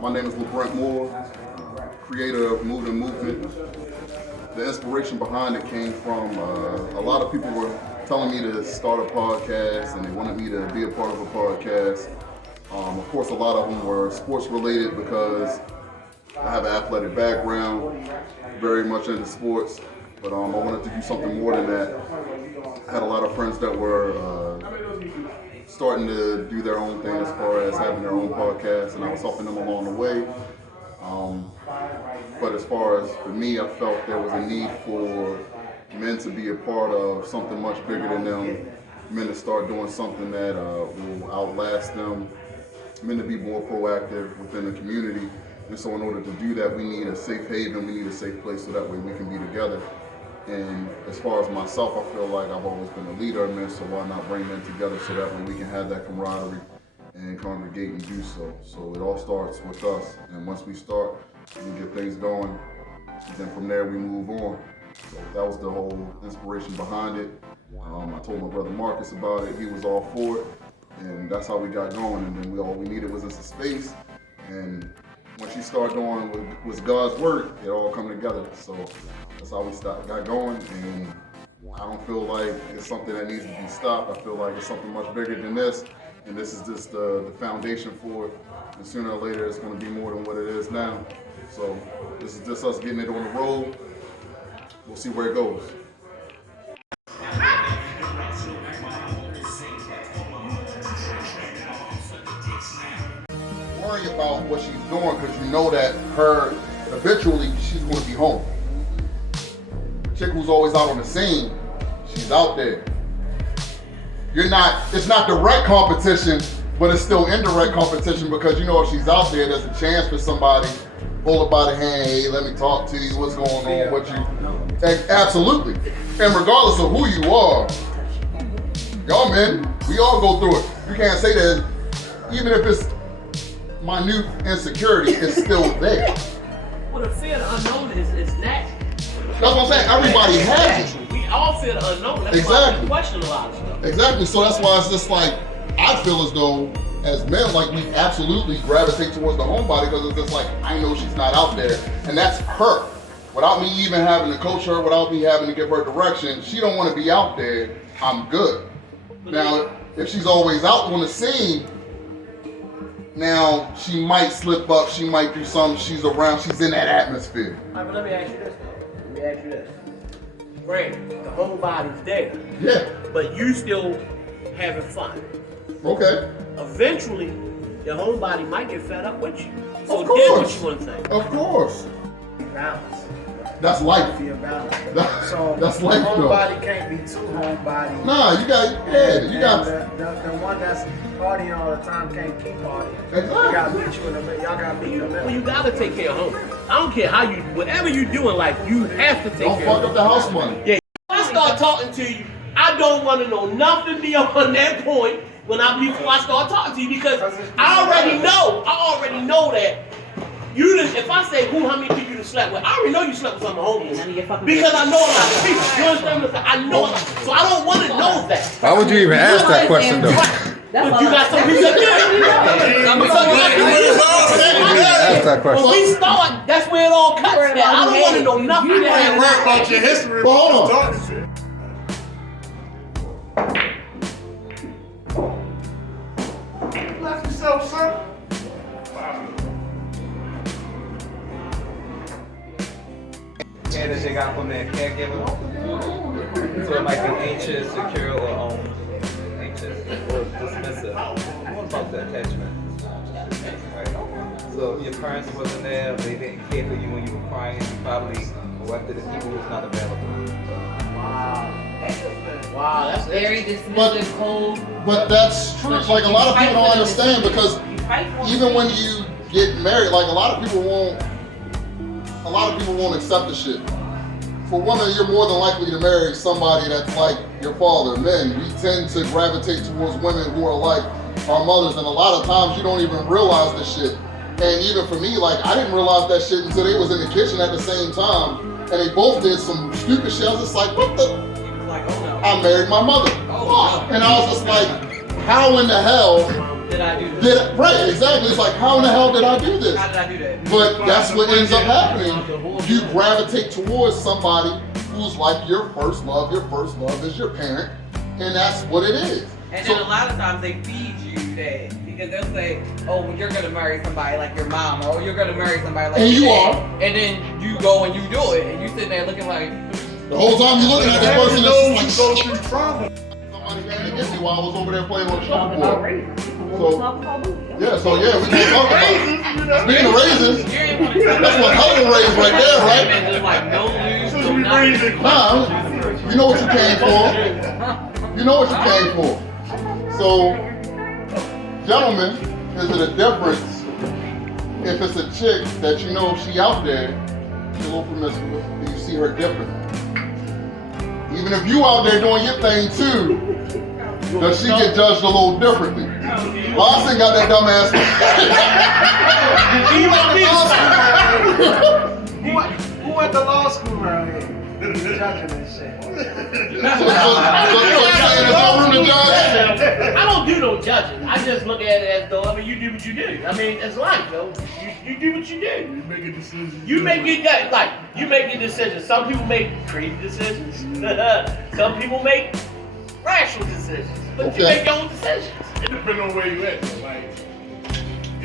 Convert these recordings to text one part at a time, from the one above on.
My name is LeBrent Moore, creator of Movin the Movement. The inspiration behind it came from a lot of people were telling me to start a podcast and they wanted me to be a part of a podcast. Of course, a lot of them were sports related because I have an athletic background, very much into sports, but I wanted to do something more than that. I had a lot of friends that were starting to do their own thing as far as having their own podcast, and I was helping them along the way. But as far as for me, I felt there was a need for men to be a part of something much bigger than them, men to start doing something that will outlast them, men to be more proactive within the community. And so in order to do that, we need a safe haven, we need a safe place so that way we can be together. And as far as myself, I feel like I've always been a leader of men, so why not bring men together so that way we can have that camaraderie and congregate and do so. So it all starts with us, and once we start, we can get things going, and then from there we move on. So that was the whole inspiration behind it. I told my brother Marcus about it, he was all for it, and that's how we got going. And then all we needed was just a space, and once you start doing what was God's work, it all come together. So that's how we got going, and I don't feel like it's something that needs to be stopped. I feel like it's something much bigger than this, and this is just the foundation for it. And sooner or later, it's going to be more than what it is now. So this is just us getting it on the road. We'll see where it goes. Worry about what she's doing because you know that her habitually she's going to be home. Chick who's always out on the scene, she's out there. It's not direct competition, but it's still indirect competition because you know if she's out there, there's a chance for somebody pull her by the hand, hey, let me talk to you, what's going on, what you, absolutely. And regardless of who you are, y'all men, we all go through it. You can't say that, even if it's minute insecurity, it's still there. Well, the fear of the unknown is natural. That's what I'm saying. Everybody has it. We all fear the unknown. That's why we question a lot of stuff. Exactly. So that's why it's just like, I feel as though, as men, like we absolutely gravitate towards the homebody because it's just like, I know she's not out there. And that's her. Without me even having to coach her, without me having to give her direction, she don't want to be out there, I'm good. Now, if she's always out on the scene, now she might slip up, she might do something, she's around, she's in that atmosphere. All right, but let me ask you this. Granted, the whole body's there. Yeah. But you still having fun. Okay. Eventually, your whole body might get fed up with you. So of then what course. you want to think? Of course. Balance. That's life. Be a balance. So that's life though. Homebody can't be too homebody. Nah, you got the one that's partying all the time can't keep partying. Exactly. You gotta meet you in the middle. Y'all gotta meet in the middle. Well, you gotta take care of home. I don't care how you, whatever you do in life, you have to take don't care fuck of up the house money. Yeah. When I start talking to you, I don't want to know nothing beyond that point before I start talking to you because I already know that you didn't, if I say how many people you done slept with, I already know you slept with some homies. Because I know a lot of people. You understand what I'm saying? I know it. So I don't want to know that. Why would you even ask that question though? But you got some reason to do Ask that question. When we start, that's where it all cuts at. I don't want to know nothing. You ain't worried about your history. But hold on. Bless yourself, son. Yeah, that they got from their caregiver. So it might be anxious, secure, or anxious or dismissive. What about the attachment? Right. So if your parents wasn't there, they didn't care for you when you were crying, you probably go after the people who's not available. Wow. Wow, that's Very But- dismissive, cold. But that's true. Like a lot of people don't understand because even when you get married, like a lot of people won't accept the shit. For women, you're more than likely to marry somebody that's like your father. Men, we tend to gravitate towards women who are like our mothers, and a lot of times you don't even realize this shit. And even for me, like I didn't realize that shit until they was in the kitchen at the same time, and they both did some stupid shit. I was just like, what the? Like, oh no. I married my mother. Oh, no. And I was just like, how in the hell Did I do this? right, exactly. It's like, how in the hell did I do this? How did I do that? But that's what ends up happening. You gravitate towards somebody who's like your first love. Your first love is your parent, and that's what it is. And So- then a lot of times they feed you that because they'll say, "Oh, well, you're gonna marry somebody like your mom, or you're gonna marry somebody like And your you dad." are. And then you go and you do it, and you sitting there looking like, The whole time you're looking at this person, Those who it's go just through trauma. like somebody came to get me while I was over there playing on the Talking shuffleboard. about raisins. So we can talk about it. Speaking of raisins, "You ain't want to." that's what hell raisins right there, right? And just like no news, Should no be nothing. raising. Nah, you know what you came for. You know what you came for. So, gentlemen, is it a difference if it's a chick that you know she out there, she's a little promiscuous, and you see her different? Even if you out there doing your thing too, does she get judged a little differently? Boston got that dumb ass. You want me to Who went to law school around here? Judging this shit. So saying there's no room to judge? I don't do no judging. I just look at it as though, I mean, you do what you do. I mean, it's life, though. You do what you do. You make a decision. You make your decisions. Some people make crazy decisions. Some people make rational decisions. But you Okay. make your own decisions. It depends on where you at, though. Like,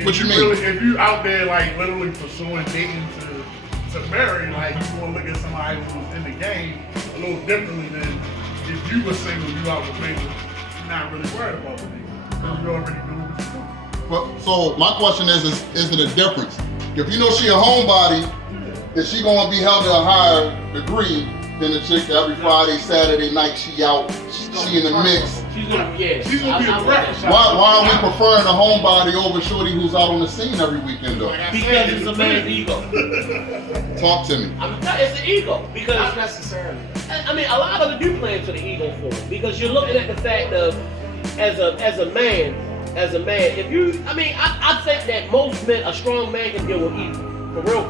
What you mean? If you out there, like, literally pursuing dating to marry, like, you gonna look at somebody who's in the game a little differently than if you were single, you out with people, you're not really worried about the nigga. Because you already know what you're doing. But so my question is it a difference? If you know she a homebody, is she gonna be held to a higher degree than the chick every Friday, Saturday night she out, she in the mix? She's gonna be a threat. Why are we preferring a homebody over shorty who's out on the scene every weekend though? Because it's a man's ego. Talk to me. It's the ego. Because Not necessarily. I mean, a lot of it do play into the ego for it. Because you're looking at the fact of, as a man, if you, I mean, I think that most men, a strong man can deal with ego, for real.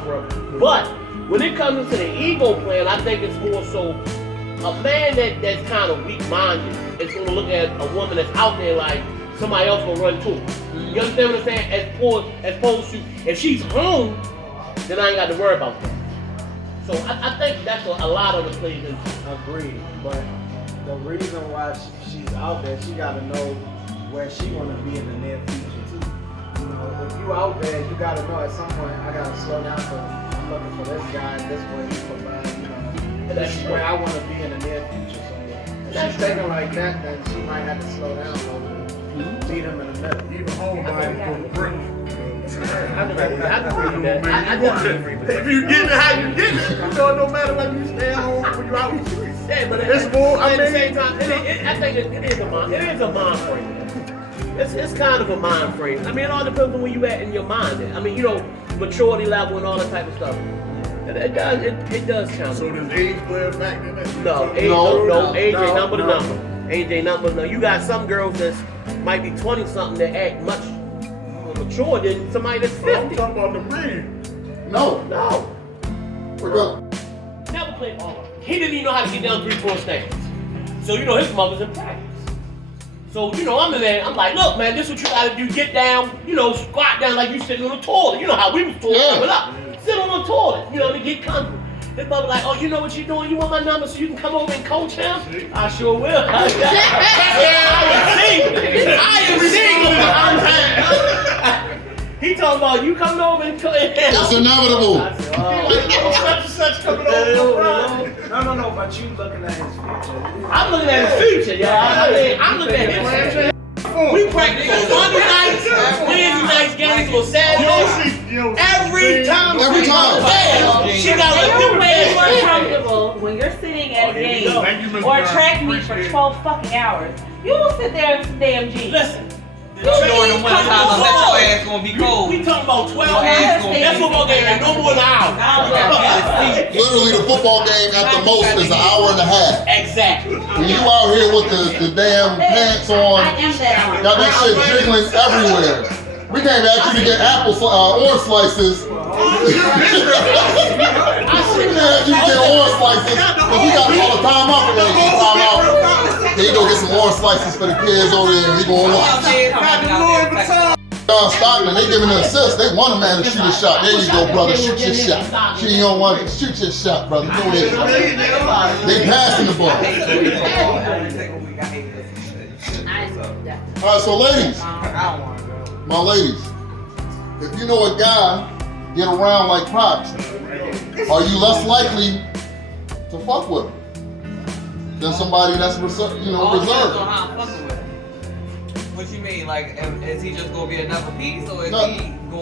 But when it comes into the ego plan, I think it's more so a man that's kind of weak-minded is going to look at a woman that's out there like somebody else will run to her. You understand what I'm saying? As opposed to if she's home, then I ain't got to worry about that. So I think that's what a lot of the plays into. Agreed, but the reason why she's out there, she got to know where she want to be in the near future too. You know, if you out there, you got to know at some point I got to slow down because I'm looking for this guy, this way he provide. You know, this is where I want to be in the near future. So if she's thinking like that, then she might have to slow down a little bit. Meet him in the middle. Even homebody go to brick. I agree with that. I definitely agree with that. If you get it how you get it, you know, no matter whether you stay at home when you out with you. Yeah, but It's more, I at the mean- same time, I think it is a mind frame. It's kind of a mind frame. I mean, it all depends on where you at in your mind. I mean, you know, maturity level and all that type of stuff. It does count. So does age play a factor in that? No, age ain't number the number. Age ain't number the number. You got some girls that might be 20-something that act much more mature than somebody that's But I'm 50. talking about the man. No. Never played ball. He didn't even know how to get down 3-4 stairs. So, you know, his mother's in practice. So, you know, I'm in there, I'm like, look, man, this is what you gotta do. Get down, you know, squat down like you sitting on the toilet. You know how we was coming up. Sit on the toilet, you know, to get comfortable. His mother like, oh, you know what you're doing? You want my number so you can come over and coach him? I sure will. I am single. He talking about you coming over and coach him. It's inevitable. I said, Such coming over. No, but you looking at his future. I'm looking at his future, y'all. I'm looking at his future. We practice on Monday nights, Wednesday nights games on Saturdays. Every time. Every time. She got a You're different way more ass. comfortable when you're sitting at a game Thank you, Mr. or track me for 12 fucking hours. You will sit there in some damn jeans. Listen. You During the winter time, I bet your ass gonna be cold. We talking about 12 Your ass hours. gonna That be football game ain't no more than an hour. Literally, the football game at the most is an hour and a half. Exactly. When you out here with the damn pants on, I am that. got that shit jiggling everywhere. We came back to get orange slices. We came back to get orange slices because we got to call a timeout. We're gonna get timeout. Then you go get some orange slices for the kids over there. We gonna watch. John Stockton, they giving an assist. They want a man to shoot a shot. There you go, brother. Shoot your shot. You don't want to shoot your shot, brother. Go ahead. They passing the ball. All right, so ladies, my ladies, if you know a guy get around like Pops, are you less likely to fuck with him than somebody that's reserved? What you mean? Like, is he just gonna be another piece, or is No.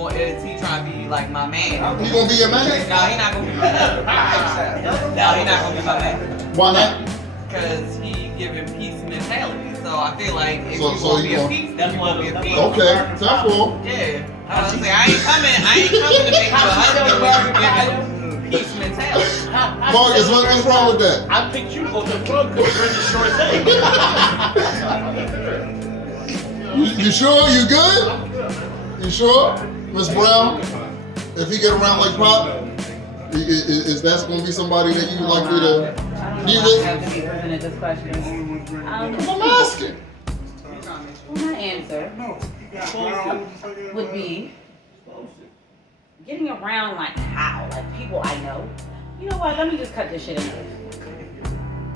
Is he trying to be like my man? He gonna be your man? No, he not gonna be my man. No, he not gonna be my man. Why not? Because he giving peace mentality. So I feel like if So you gonna he be a gonna- piece, then you gonna be a piece. Okay, tough for him. Yeah. I was saying, I ain't coming to make you a husband when you giving peace mentality. Marcus, what's wrong with that? I picked you to go to the club because you're in the short thing. You sure? You good? You sure, Miss Brown? If he get around like Pop, is that going to be somebody that you would like me to be with? have to be presented this question. I'm asking. Well, my answer would be getting around like how? Like people I know. You know what? Let me just cut this shit in.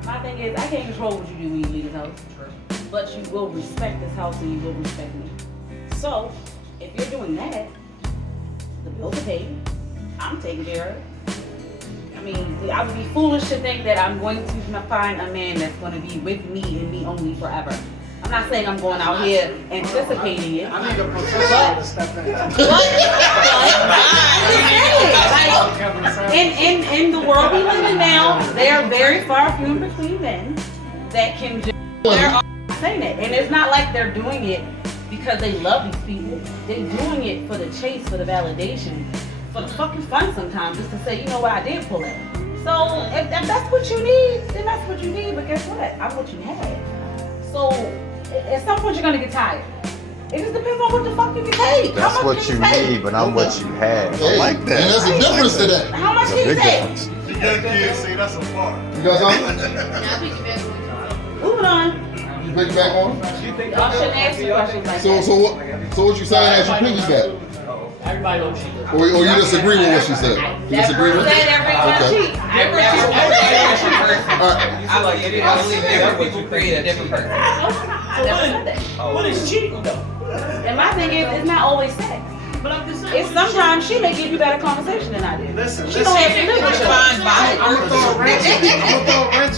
My thing is, I can't control what you do when you leave this house. But you will respect this house and you will respect me. So, if you're doing that, the bills are paid. I'm taking care of it. I mean, I would be foolish to think that I'm going to find a man that's going to be with me and me only forever. I'm not saying I'm going out here anticipating it. I need a professional to step in. In the world we live in now, there are very far few in between men that can just saying it. And it's not like they're doing it because they love these people. They're doing it for the chase, for the validation, for the fucking fun sometimes, just to say, you know what, I did pull it. So if that's what you need, then that's what you need. But guess what? I'm what you had. So at some point you're gonna get tired. It just depends on what the fuck you get paid. That's How much what can you pay? need, but I'm what you had. I like And that. there's a difference to that. How much There's a can you big pay? difference. The young kids say that's a bar. You got something? Moving on. You pick back on? Y'all shouldn't ask me questions like that. So what you saying as you piggyback? Everybody don't cheat. Or you disagree with what she said? You disagree Never with it? said everyone Okay. cheats. I like it. I believe different people create a different person. I never said that. What is cheating though? And my thing is, it's not always sex. But I'm just saying. It's sometimes she may give you better conversation than I do. Listen, She don't have to live with you. I'm gonna throw a wrench.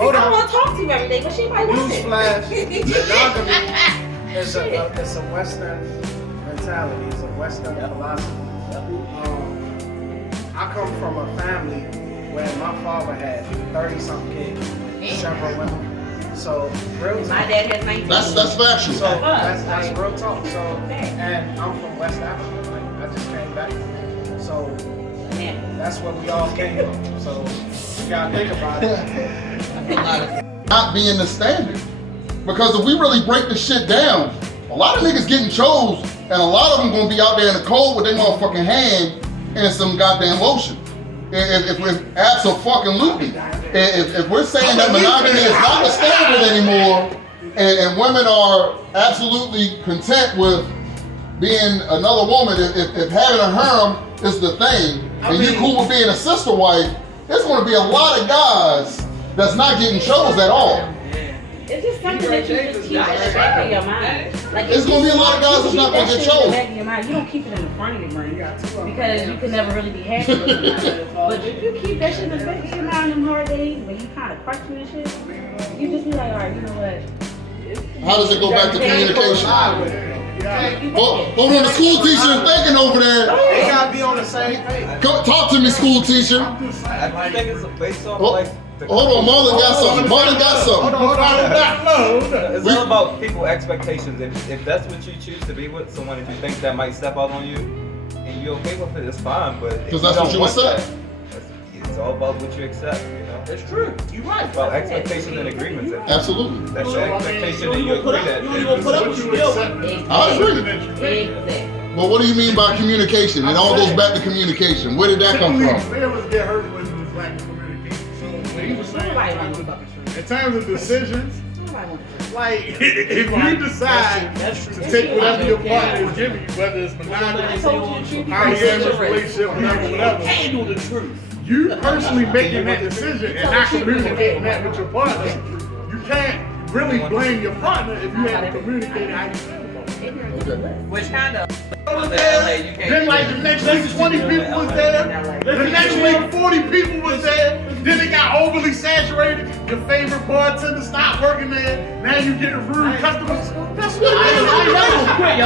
I don't want to talk to you every day, but she might want it. Newsflash, monogamy is a Western mentality. It's a Western philosophy. I come from a family where my father had 30-something kids, several women. So real My talk. dad has 19. That's factual. So that's real talk. So and I'm from West Africa. Like I just came back. So that's where we all came from. So you gotta think about it. Not being the standard. Because if we really break the shit down, a lot of niggas getting chose, and a lot of them gonna be out there in the cold with their motherfucking hand and some goddamn lotion. If absolutely. If we're saying that monogamy is not the standard anymore, and women are absolutely content with being another woman, if having a harem is the thing, and you cool with being a sister wife, there's gonna be a lot of guys that's not getting chose at all. It's just something that you just keep in the back of your mind. Like There's gonna be a lot of guys that's not gonna get chose. In chose. the back of your mind. You don't keep it in the front of your brain because you can never really be happy with somebody. But if you keep that shit in the back of your mind in hard days when you kind of questioning shit, you just be like, all right, you know what? How does it go back to communication? Hold on, the school teacher is thinking over there. They gotta be on the same page. Talk to me, school teacher. I think it's based off Oh, like. Hold on, Marlon got something. Marlon got something. Hold on. It's all about people expectations. If that's what you choose to be with, someone that you think that might step out on you, and you're okay with it, it's fine. But Because that's what you accept. It's all about what you accept. You know. It's true. You're right. It's about expectations and agreements. If Absolutely. that's your expectation, and you agree that. You gonna put up with your bill. I agree. Exactly. But what do you mean by communication? It all goes back to communication. Where did that come from? Feelings get hurt when it's lack of communication. So when he was saying, in terms of decisions, like if you decide to take whatever your partner is giving you, whether it's monogamous, polyamorous relationship, whatever, Handle the truth. you personally making that decision and not communicating that with your partner, you can't really blame your partner if you haven't communicated how you feel about it. Which kind of Then like the next week 20 people was there, the next week 40 people was there, then it got overly saturated, your favorite bartender stopped working there, now you getting rude customers. That's what it is.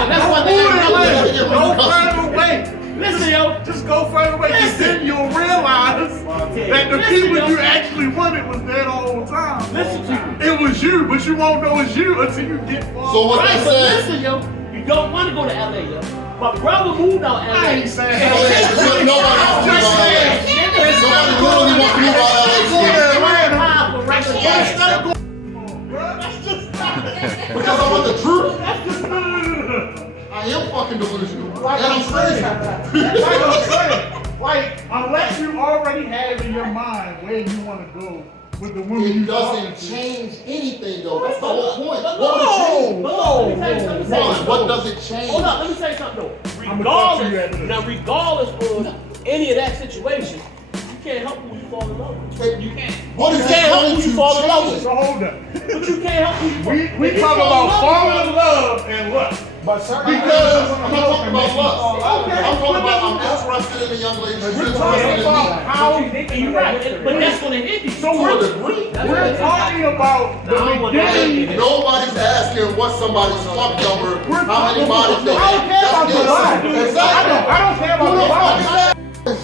That's one thing I know. Go further away. Listen, yo. Just go further away, because then you'll realize that the people you actually wanted was there the whole time. Listen to me. It was you, but you won't know it's you until you get far. So what Right, they but said, listen, yo. You don't want to go to LA, yo. My brother moved out LA. I ain't saying LA, nobody wants to move out LA. Somebody literally wants to move out LA. Because I want the truth. I am fucking delusional. And I'm crazy. Like I'm saying, like unless you already have in your mind where you want to go with the woman It you doesn't talking change anything though. That's the whole point. No, What would it change? let me tell you something. What does it change? Hold up, let me say something though. I'ma talk to you after this. Regardless of any of that situation, you can't help who you fall in love with. You can't. What is You it can't help going who you to fall in love change? with. So hold up. But you can't help who you fall in love with. We talking about falling in love and what? But certain Because I'm not talking about lust. Okay. I'm talking about I'm interested in a young lady. She's We're talking interested in about me. how You're right, but that's gonna hit you. So To a we're degree. talking about the beginning. Nobody's asking what somebody's fuck number, We're how many talking bodies they I don't care about the lie. Exactly. I don't care about the lie.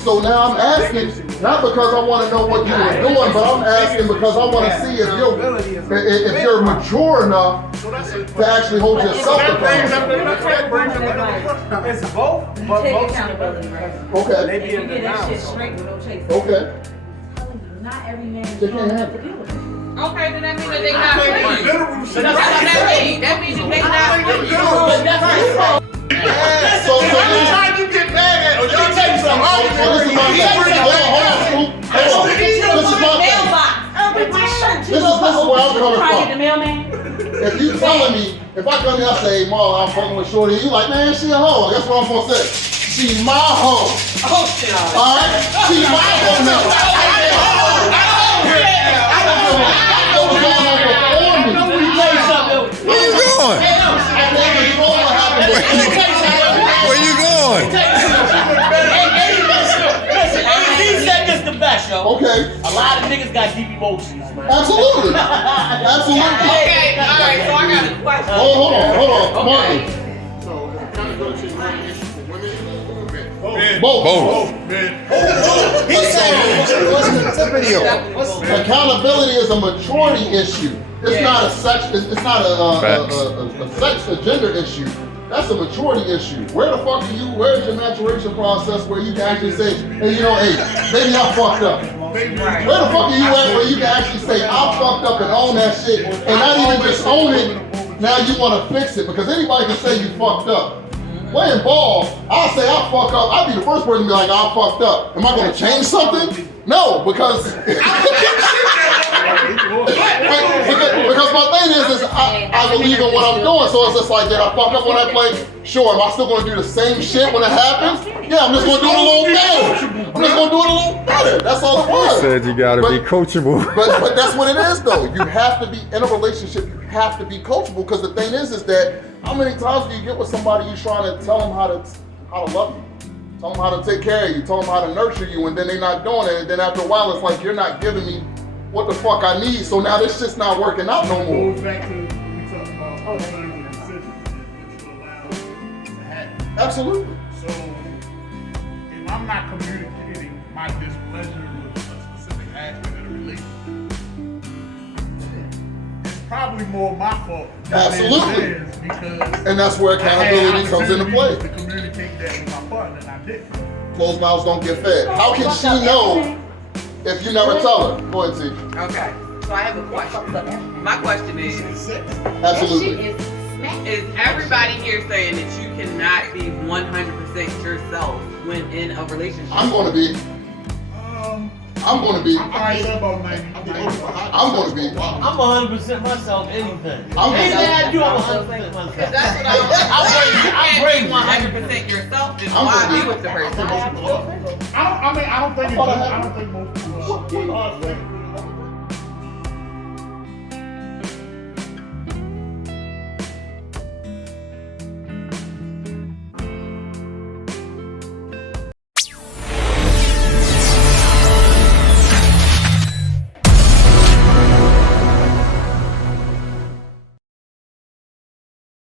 So now I'm asking, not because I want to know what you were doing, but I'm asking because I want to see if you're mature enough to actually hold yourself accountable. That brings up another question. It's both, but Take most accountability, right? Okay, they be You in get that denial. shit straight with no chase. okay. Not every man is They strong can't enough have to deal with it. Okay, then that means that they not free. Literal shit. That's what that means. That means that they not free. But that's what So Every time you get mad at, or you take some this is my thing. Hold on, This is my thing. This is where I'm coming Trying to from. get the mailman. If you telling me, if I come here and say, hey, Marl, I'm fucking with Shorty, you like, man, she a hoe. Guess what I'm gonna say? She my hoe. Oh shit. Alright? She my hoe now. Where you going? Where you going? Listen, he said this the best, yo. Okay, A lot of niggas got deep emotions, man. absolutely. Absolutely. Okay, alright, so I got a question. Hold on, Martin. So, accountability is one issue for women or men? Both. Both, man. Accountability is a maturity issue. It's not a sex. It's not a sex or gender issue. That's a maturity issue. Where the fuck are you? Where's your maturation process where you can actually say, hey, you know, hey, maybe I fucked up. Where the fuck are you at where you can actually say, I fucked up and own that shit, and not even just own it, now you want to fix it, because anybody can say you fucked up. Playing ball, I'll say I fuck up, I'll be the first person to be like, I fucked up. Am I gonna change something? No, because because my thing is I believe in what I'm doing, so it's just like, did I fuck up when I play? Sure, am I still gonna do the same shit when it happens? Yeah, I'm just gonna do it a little better. I'm just gonna do it a little better. That's all it was. Said you gotta be coachable. But that's what it is though. You have to be in a relationship. You have to be coachable, because the thing is that how many times do you get with somebody you trying to tell them how to love you, tell them how to take care of you, tell them how to nurture you, and then they're not doing it, and then after a while it's like, you're not giving me what the fuck I need, so now this shit's not working out no more. Goes back to when we talk about decisions. Absolutely. So if I'm not communicating my displeasure with a specific aspect of the relationship, it's probably more my fault than Absolutely. it is because And that's where accountability comes into play. to communicate that with my partner and I didn't. Closed mouths don't get fed. How can she know if you never tell her? Go ahead, T. Okay, so I have a question. My question is Absolutely. is everybody here saying that you cannot be 100% yourself when in a relationship? I'm going to be. I'm going to be. I probably said about 90. I'm going to be. I'm 100% myself, anything. I'm Anything I do, I'm 100% If myself. that's what I bring you can't be 100% yourself, then I'm why gonna be be- with the person? I don't think most people are.